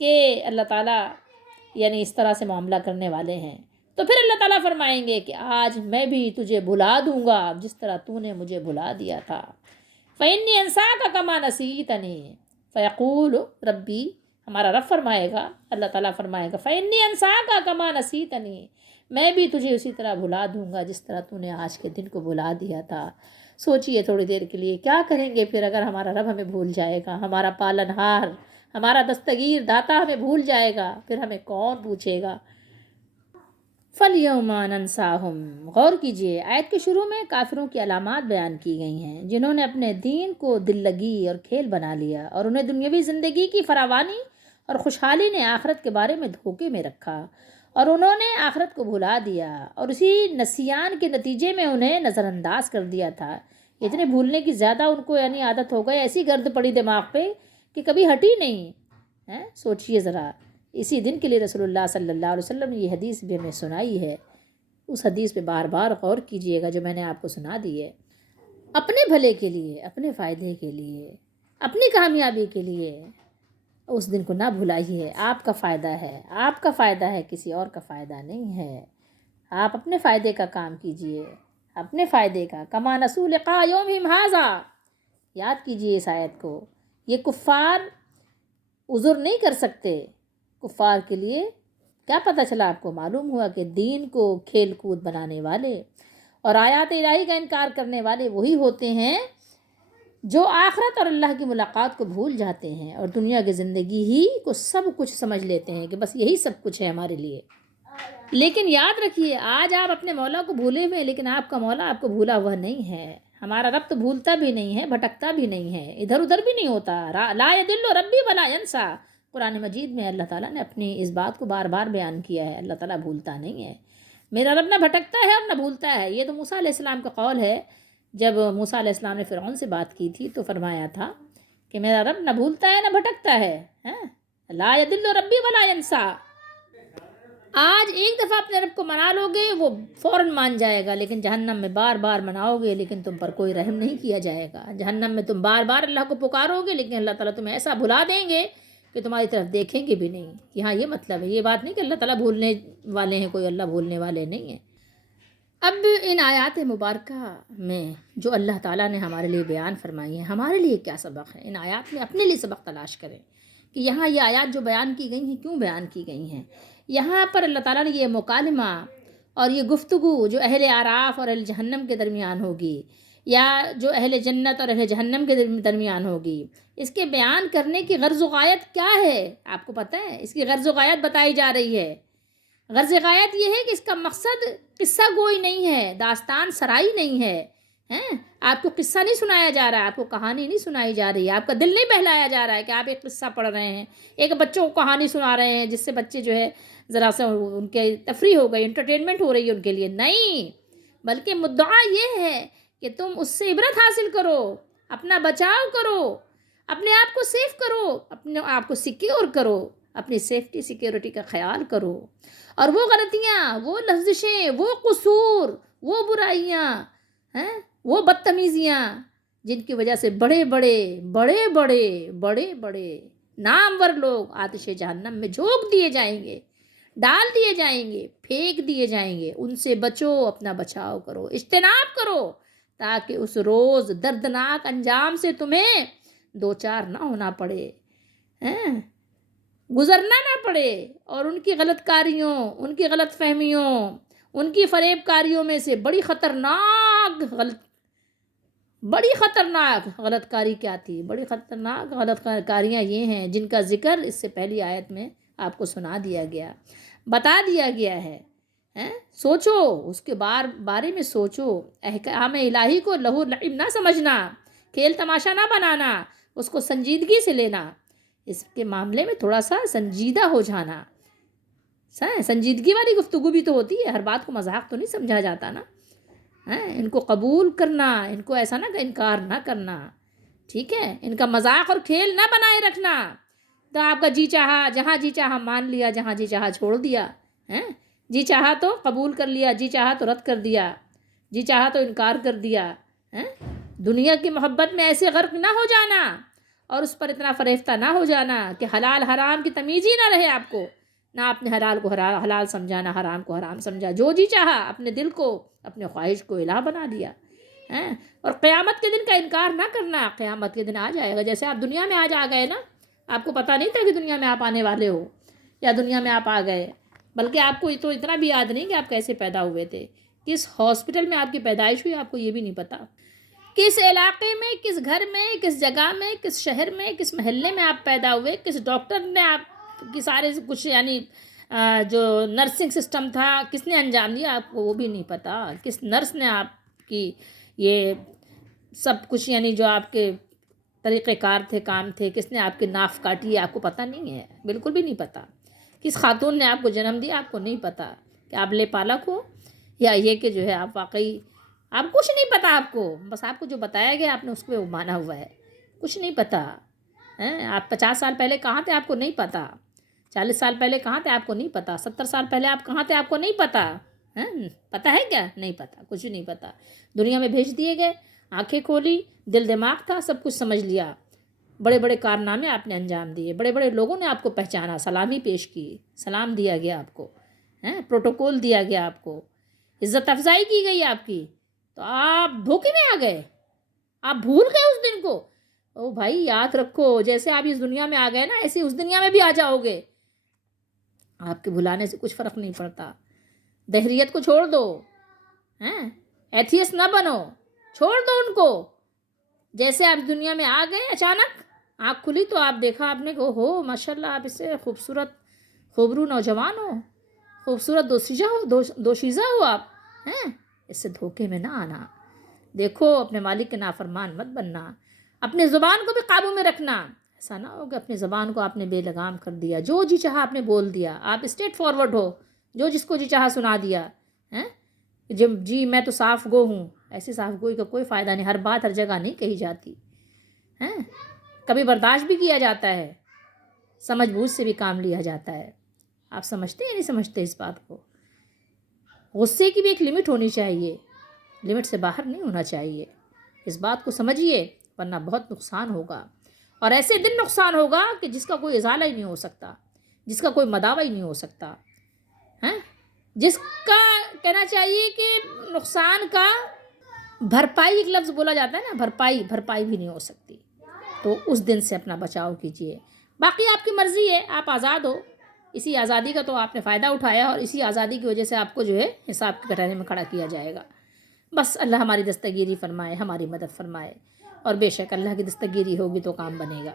کہ اللہ تعالیٰ یعنی اس طرح سے معاملہ کرنے والے ہیں۔ تو پھر اللہ تعالیٰ فرمائیں گے کہ آج میں بھی تجھے بھلا دوں گا جس طرح تو نے مجھے بھلا دیا تھا۔ فَإِنِّي أَنْسَاكَ كَمَا نَسِيتَنِي فَيَقُولُ رَبِّي، ہمارا رب فرمائے گا، اللہ تعالیٰ فرمائے گا فَإِنِّي أَنْسَاكَ كَمَا نَسِيتَنِي، میں بھی تجھے اسی طرح بھلا دوں گا جس طرح تو نے آج کے دن کو بھلا دیا تھا۔ سوچئے تھوڑی دیر کے لیے کیا کریں گے پھر اگر ہمارا رب ہمیں بھول جائے گا، ہمارا پالن ہار، ہمارا دستگیر داتا ہمیں بھول جائے گا، پھر ہمیں کون پوچھے گا؟ فَالْيَوْمَ نَنْسَاهُمْ، غور کیجئے آیت کے شروع میں کافروں کی علامات بیان کی گئی ہیں جنہوں نے اپنے دین کو دل لگی اور کھیل بنا لیا، اور انہیں دنیاوی زندگی کی فراوانی اور خوشحالی نے آخرت کے بارے میں دھوکے میں رکھا، اور انہوں نے آخرت کو بھلا دیا، اور اسی نسیان کے نتیجے میں انہیں نظر انداز کر دیا تھا۔ اتنے بھولنے کی زیادہ ان کو یعنی عادت ہو گئی، ایسی گرد پڑی دماغ پہ کہ کبھی ہٹی نہیں۔ سوچئے ذرا، اسی دن کے لیے رسول اللہ صلی اللہ علیہ وسلم نے یہ حدیث بھی ہمیں سنائی ہے، اس حدیث پہ بار بار غور کیجئے گا جو میں نے آپ کو سنا دی ہے، اپنے بھلے کے لیے، اپنے فائدے کے لیے، اپنی کامیابی کے لیے اس دن کو نہ بھلائیے۔ آپ کا فائدہ ہے، آپ کا فائدہ ہے، کسی اور کا فائدہ نہیں ہے۔ آپ اپنے فائدے کا کام کیجئے، اپنے فائدے کا۔ کما نسوا لقاء یومہم ھذا، یاد کیجئے اس آیت کو، یہ کفار عذر نہیں کر سکتے۔ کفار کے لیے کیا پتہ چلا آپ کو؟ معلوم ہوا کہ دین کو کھیل کود بنانے والے اور آیات الہی کا انکار کرنے والے وہی ہوتے ہیں جو آخرت اور اللہ کی ملاقات کو بھول جاتے ہیں اور دنیا کی زندگی ہی کو سب کچھ سمجھ لیتے ہیں کہ بس یہی سب کچھ ہے ہمارے لیے۔ لیکن یاد رکھیے آج آپ اپنے مولا کو بھولے ہوئے، لیکن آپ کا مولا آپ کو بھولا ہوا نہیں ہے۔ ہمارا رب تو بھولتا بھی نہیں ہے، بھٹکتا بھی نہیں ہے، ادھر ادھر بھی نہیں ہوتا۔ لا یضل ربی ولا ینسا، قرآن مجید میں اللہ تعالیٰ نے اپنی اس بات کو بار بار بیان کیا ہے، اللہ تعالیٰ بھولتا نہیں ہے۔ میرا رب نہ بھٹکتا ہے اور نہ بھولتا ہے۔ یہ تو موسیٰ علیہ السلام کا قول ہے، جب موسیٰ علیہ السلام نے فرعون سے بات کی تھی تو فرمایا تھا کہ میرا رب نہ بھولتا ہے نہ بھٹکتا ہے، لا یضل ربی ولا ینسا۔ آج ایک دفعہ اپنے رب کو منا لو گے وہ فوراً مان جائے گا، لیکن جہنم میں بار بار مناؤ گے لیکن تم پر کوئی رحم نہیں کیا جائے گا۔ جہنم میں تم بار بار اللہ کو پکارو گے لیکن اللہ تعالیٰ تمہیں ایسا بھلا دیں گے کہ تمہاری طرف دیکھیں گے بھی نہیں۔ یہاں یہ مطلب ہے، یہ بات نہیں کہ اللہ تعالیٰ بھولنے والے ہیں، کوئی اللہ بھولنے والے نہیں ہیں۔ اب ان آیات مبارکہ میں جو اللہ تعالیٰ نے ہمارے لیے بیان فرمائی ہیں، ہمارے لیے کیا سبق ہے؟ ان آیات میں اپنے لیے سبق تلاش کریں کہ یہاں یہ آیات جو بیان کی گئی ہیں کیوں بیان کی گئی ہیں۔ یہاں پر اللہ تعالیٰ نے یہ مکالمہ اور یہ گفتگو جو اہل اعراف اور اہل جہنم کے درمیان ہوگی، یا جو اہل جنت اور اہل جہنم کے درمیان ہوگی، اس کے بیان کرنے کی غرض و غایت کیا ہے؟ آپ کو پتہ ہے اس کی غرض و غایت بتائی جا رہی ہے۔ غرض غایت یہ ہے کہ اس کا مقصد قصہ گوئی نہیں ہے، داستان سرائی نہیں ہے، آپ کو قصہ نہیں سنایا جا رہا ہے، آپ کو کہانی نہیں سنائی جا رہی ہے، آپ کا دل نہیں بہلایا جا رہا ہے کہ آپ ایک قصہ پڑھ رہے ہیں، ایک بچوں کو کہانی سنا رہے ہیں جس سے بچے جو ہے ذرا سا ان کے تفریح ہو گئی، انٹرٹینمنٹ ہو رہی ہے ان کے لیے، نہیں، بلکہ مدعا یہ ہے کہ تم اس سے عبرت حاصل کرو، اپنا بچاؤ کرو، اپنے آپ کو سیف کرو، اپنے آپ کو سیکیور کرو، اپنی سیفٹی سیکیورٹی کا خیال کرو، اور وہ غلطیاں، وہ لفزشیں، وہ قصور، وہ برائیاں، وہ بدتمیزیاں جن کی وجہ سے بڑے بڑے نامور لوگ آتش جہنم میں جھونک دیے جائیں گے، ڈال دیے جائیں گے، پھینک دیے جائیں گے، ان سے بچو، اپنا بچاؤ کرو، اجتناب کرو، تاکہ اس روز دردناک انجام سے تمہیں دوچار نہ ہونا پڑے، گزرنا نہ پڑے، اور ان کی غلط کاریوں، ان کی غلط فہمیوں، ان کی فریب کاریوں میں سے بڑی خطرناک غلط کاری کیا تھی؟ بڑی خطرناک غلط کاریاں یہ ہیں جن کا ذکر اس سے پہلی آیت میں آپ کو سنا دیا گیا، بتا دیا گیا ہے۔ سوچو، اس کے بارے میں سوچو، احکام الہی کو لہو لعب نہ سمجھنا، کھیل تماشا نہ بنانا، اس کو سنجیدگی سے لینا، اس کے معاملے میں تھوڑا سا سنجیدہ ہو جانا، سنجیدگی والی گفتگو بھی تو ہوتی ہے، ہر بات کو مذاق تو نہیں سمجھا جاتا نا، ان کو قبول کرنا، ان کو ایسا نہ انکار نہ کرنا، ٹھیک ہے، ان کا مذاق اور کھیل نہ بنائے رکھنا، تو آپ کا جی چاہا، جہاں جی چاہا مان لیا، جہاں جی چاہا چھوڑ دیا، جی چاہا تو قبول کر لیا، جی چاہا تو رد کر دیا، جی چاہا تو انکار کر دیا، دنیا کی محبت میں ایسے غرق نہ ہو جانا، اور اس پر اتنا فریفتہ نہ ہو جانا کہ حلال حرام کی تمیز ہی نہ رہے آپ کو، نہ اپنے حلال کو حلال سمجھا، نہ حرام کو حرام سمجھا، جو جی چاہا اپنے دل کو، اپنے خواہش کو الہ بنا دیا، اور قیامت کے دن کا انکار نہ کرنا، قیامت کے دن آ جائے گا، جیسے آپ دنیا میں آج آ گئے نا، آپ کو پتہ نہیں تھا کہ دنیا میں آپ آنے والے ہو، یا دنیا میں آپ آ گئے، بلکہ آپ کو تو اتنا بھی یاد نہیں کہ آپ کیسے پیدا ہوئے تھے، کس ہاسپٹل میں آپ کی پیدائش ہوئی آپ کو یہ بھی نہیں پتہ، کس علاقے میں، کس گھر میں، کس جگہ میں، کس شہر میں، کس محلے میں آپ پیدا ہوئے، کس ڈاکٹر نے آپ کی سارے کچھ یعنی جو نرسنگ سسٹم تھا کس نے انجام دیا آپ کو وہ بھی نہیں پتہ، کس نرس نے آپ کی یہ سب کچھ یعنی جو آپ کے طریقہ کار تھے، کام تھے، کس نے آپ کی ناف کاٹی ہے آپ کو پتہ نہیں ہے، بالکل بھی نہیں پتہ، کس خاتون نے آپ کو جنم دیا آپ کو نہیں پتہ کہ آپ لے پالک ہو، یا یہ کہ جو ہے آپ واقعی آپ کچھ نہیں پتہ، آپ کو بس آپ کو جو بتایا گیا آپ نے اس کو مانا ہوا ہے، کچھ نہیں پتہ، آپ 50 سال پہلے کہاں تھے آپ کو نہیں پتہ، 40 سال پہلے کہاں تھے آپ کو نہیں پتہ، 70 سال پہلے آپ کہاں تھے آپ کو نہیں پتہ، پتہ ہے کیا؟ نہیں پتہ، کچھ نہیں پتہ، دنیا میں بھیج دیے گئے، آنکھیں کھولی، دل دماغ تھا، سب کچھ سمجھ لیا، بڑے بڑے کارنامے آپ نے انجام دیے، بڑے بڑے لوگوں نے آپ کو پہچانا، سلامی پیش کی، سلام دیا گیا آپ کو، پروٹوکول دیا گیا آپ کو، عزت افزائی کی گئی آپ کی، تو آپ دھوکے میں آ گئے، آپ بھول گئے اس دن کو، او بھائی یاد رکھو جیسے آپ اس دنیا میں آ گئے نا ایسے اس دنیا میں بھی آ جاؤ گے، آپ کے بھلانے سے کچھ فرق نہیں پڑتا، دہریت کو چھوڑ دو، ایتھیسٹ نہ بنو، چھوڑ دو ان کو، جیسے آپ دنیا میں آ گئے اچانک آنکھ کھلی تو آپ دیکھا آپ نے کہ ہو ماشاءاللہ آپ اس سے خوبصورت خوبرو نوجوان ہو، خوبصورت دوشیزہ ہو آپ، اس سے دھوکے میں نہ آنا، دیکھو اپنے مالک کے نافرمان مت بننا، اپنے زبان کو بھی قابو میں رکھنا، ایسا نہ ہو کہ اپنی زبان کو آپ نے بے لگام کر دیا، جو جی چاہا آپ نے بول دیا، آپ اسٹریٹ فارورڈ ہو، جو جس کو جی چاہا سنا دیا، جی میں تو صاف گو ہوں، ایسی صاف گوئی کا کوئی فائدہ نہیں، ہر بات ہر جگہ نہیں کہی جاتی، کبھی برداشت بھی کیا جاتا ہے، سمجھ بوجھ سے بھی کام لیا جاتا ہے، آپ سمجھتے ہیں نہیں سمجھتے اس بات کو، غصے کی بھی ایک لمٹ ہونی چاہیے، لمٹ سے باہر نہیں ہونا چاہیے، اس بات کو سمجھیے ورنہ بہت نقصان ہوگا، اور ایسے دن نقصان ہوگا کہ جس کا کوئی ازالہ ہی نہیں ہو سکتا، جس کا کوئی مداوع ہی نہیں ہو سکتا، جس کا کہنا چاہیے کہ نقصان کا بھرپائی ایک لفظ بولا جاتا ہے نا، بھرپائی بھی نہیں ہو سکتی، تو اس دن سے اپنا بچاؤ کیجیے۔ باقی آپ کی مرضی ہے، آپ آزاد ہو، اسی آزادی کا تو آپ نے فائدہ اٹھایا اور اسی آزادی کی وجہ سے آپ کو جو ہے حساب کے کٹہرے میں کھڑا کیا جائے گا۔ بس اللہ ہماری دستگیری فرمائے، ہماری مدد فرمائے، اور بے شک اللہ کی دستگیری ہوگی تو کام بنے گا۔